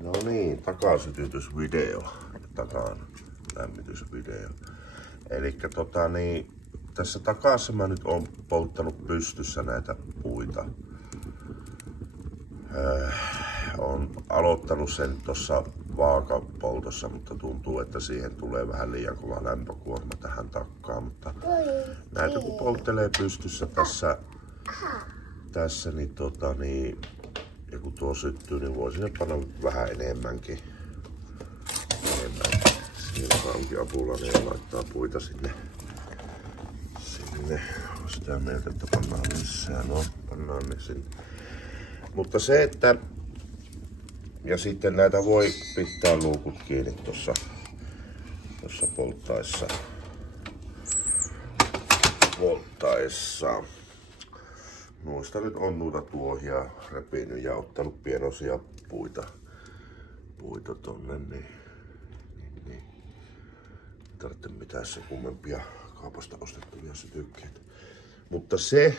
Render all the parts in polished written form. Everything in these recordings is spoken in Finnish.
No niin, takasytytysvideo. Takan lämmitysvideo. Elikkä tässä takassa mä nyt oon polttanut pystyssä näitä puita. Oon aloittanut sen tuossa vaakapoltossa, mutta tuntuu, että siihen tulee vähän liian kova lämpökuorma tähän takkaan. Mutta näitä kun polttelee pystyssä tässä niin ja kun tuo syttyy, niin voi sinne panna vähän enemmänkin. Siinä onkin apulainen ja laittaa puita sinne. On sitä mieltä, että pannaan lisää. No, pannaan ne sinne. Mutta se, että ja sitten näitä voi pitää luukut kiinni tuossa polttaessa. Noista nyt on noita tuohia repinyt ja ottanut pienoisia puita tonne, niin. Tarvitse mitään se kummempia kaupasta ostettuja sytykkeitä. Mutta se,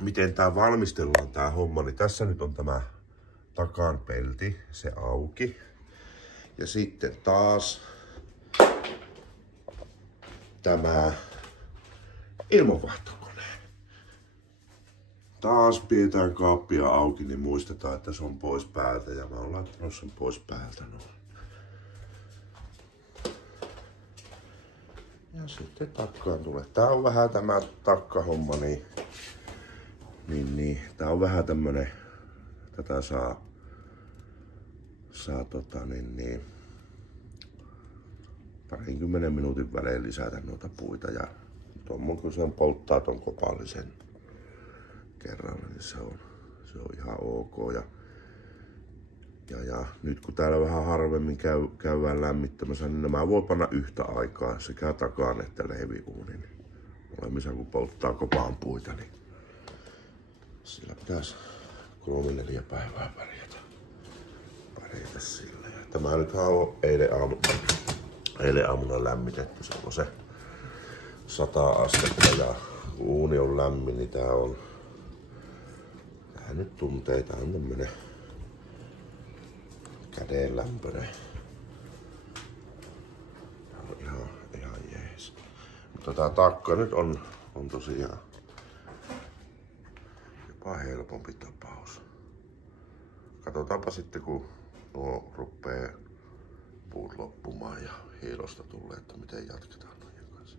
miten tää valmistellaan tää homma, niin tässä nyt on tämä takan pelti, se auki. Ja sitten taas tämä ilmanvaihtokone. Taas pidetään kaappia auki, niin muistetaan, että se on pois päältä. Ja mä oon laittanut sen pois päältä noin. Ja sitten takkaan tulee. Tää on vähän tämä takkahomma, niin tää on vähän tämmönen, tätä saa 20 minuutin välein lisätä noita puita ja tuommoinen kun sen polttaa ton kopallisen kerralla, niin se on ihan ok. Ja nyt kun täällä vähän harvemmin käydään lämmittämässä, niin nämä voi panna yhtä aikaa sekä takaan että leiviuunin. Molemmissa kun polttaa kopaan puita, niin sillä pitäisi 3-4 päivää pärjätä sillä. Ja tämä nyt on eilen aamuna lämmitetty, se on se 100 astetta ja kun uuni on lämmin, niin tää nyt tuntee, tää on tämmönen kädenlämpöinen. Tää on ihan jees. Mutta tää takka nyt on tosiaan jopa helpompi tapaus. Katsotaanpa sitten kun nuo ruppee puut loppumaan ja hiilosta tulee, että miten jatketaan noiden kanssa.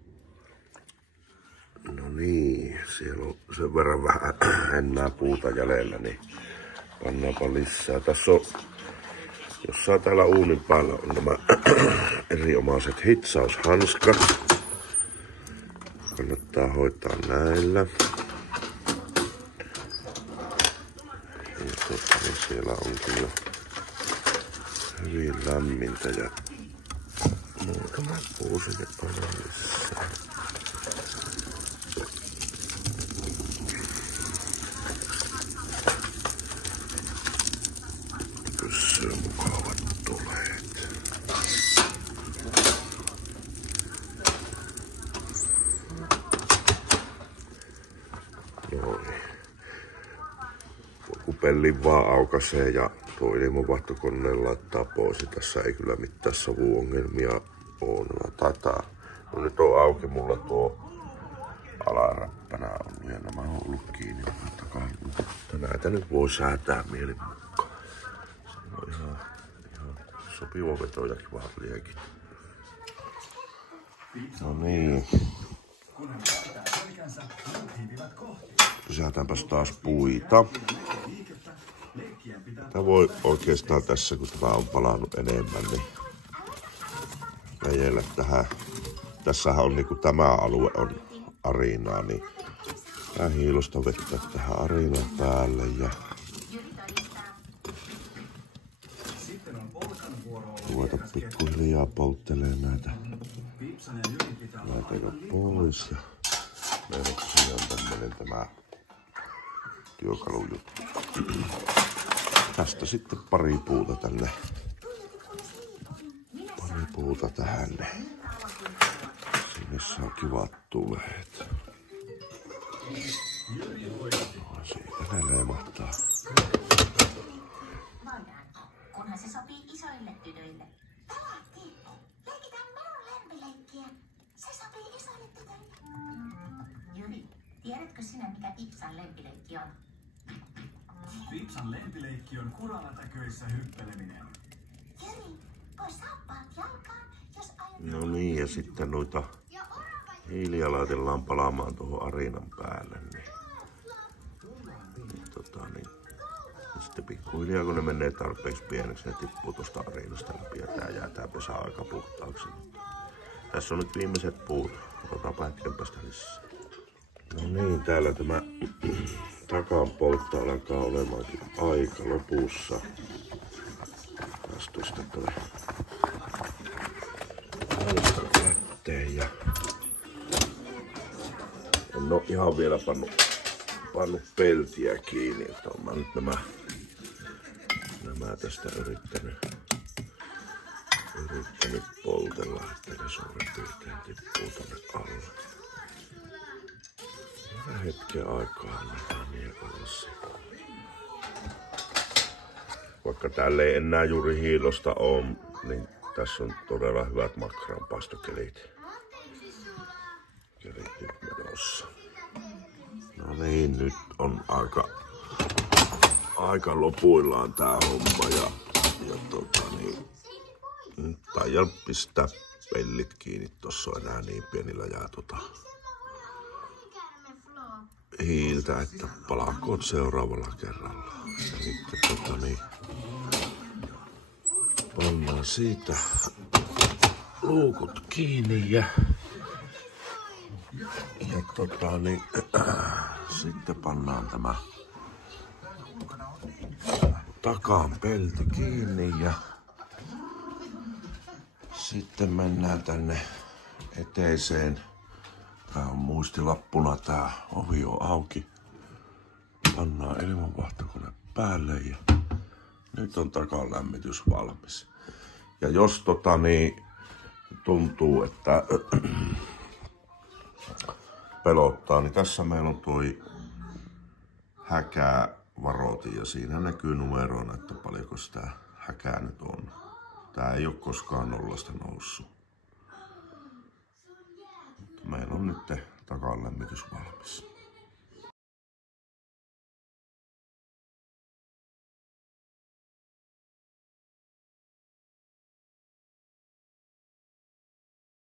No niin, siellä on sen verran vähän enää puuta jäljellä, niin pannaanpa lisää. Tässä on jossain täällä uunin päällä on nämä eriomaiset hitsaushanskat. Kannattaa hoitaa näillä. Ja niin siellä onkin jo hyvin lämmintä ja muutama puu sinne pannaan lisää. Pyssyy mukavat tuleet. Noin. Kun pellin vaan aukaisee ja tuo ilmanvaihtokone laittaa pois, niin tässä ei kyllä mitään savuongelmia ole. No nyt on auki mulla tuo alaräppänä ollut ja nämä on ollut kiinni. Mutta näitä nyt voi säätää mielin mukaan. Se on ihan sopiva veto ja kiva liekin. No niin. Lisätäänpäs taas puita. Tämä voi oikeastaan tässä, kun tämä on palannut enemmän, niin veijellä tähän. Tässähän on niinku tämä alue on arinaa, niin tää hiilosta vettä tähän arinan päälle ja ruveta pikkuhiljaa polttelemaan näitä pois. Ja meillä on tosiaan tämmönen tämä työkalujuttu. Tästä sitten pari puuta tänne. Pari puuta tähän. Sinne saa kivat tuleet. No, siitä ne leimahtaa. Tiedätkö sinä, mikä Pipsan lempileikki on? Pipsan lempileikki on kuranatäköissä hyppeleminen. Jyri, kun saappaat jalkaan, jos aiot... No niin, ja sitten noita hiiliä laitellaan palaamaan tuohon arinan päälle. Niin, sitten pikkuhiljaa kun ne menee tarpeeksi pieneksi, ne tippuu tuosta arinasta läpi ja tää pesä aika puhtaaksi. Tässä on nyt viimeiset puut. Otetaan hetken päästä lisää. No niin, täällä tämä takan poltto alkaa olemaankin aika lopussa. Taas tuosta tulee alta kätteen ja en oo ihan vielä pannut peltiä kiinni, että oon mä nyt nämä tästä yrittänyt poltella, että ne suurin piirtein tippuu tonne alle. Ja hetken aikaa annetaan niekalla sekaan. Vaikka täällä ei enää juuri hiilosta ole, niin tässä on todella hyvät makkaranpaistokelit nyt menossa. No niin, nyt on aika lopuillaan tää homma ja nyt taidan pistää pellit kiinni. Tossa on enää niin pienillä jää hiiltä, että palaakoon seuraavalla kerralla. Ja sitten pannaan siitä luukut kiinni ja sitten pannaan tämä takan pelti kiinni ja sitten mennään tänne eteiseen. Tää on muistilappuna, tää ovi on auki. Pannaan ilmanvaihtokone päälle ja nyt on takan lämmitys valmis. Ja jos tuntuu, että pelottaa, niin tässä meillä on toi häkävaroitin ja siinä näkyy numeroina, että paljonko sitä häkää nyt on. Tää ei ole koskaan nollasta noussut. Meillä on nyt takan lämmitys valmis.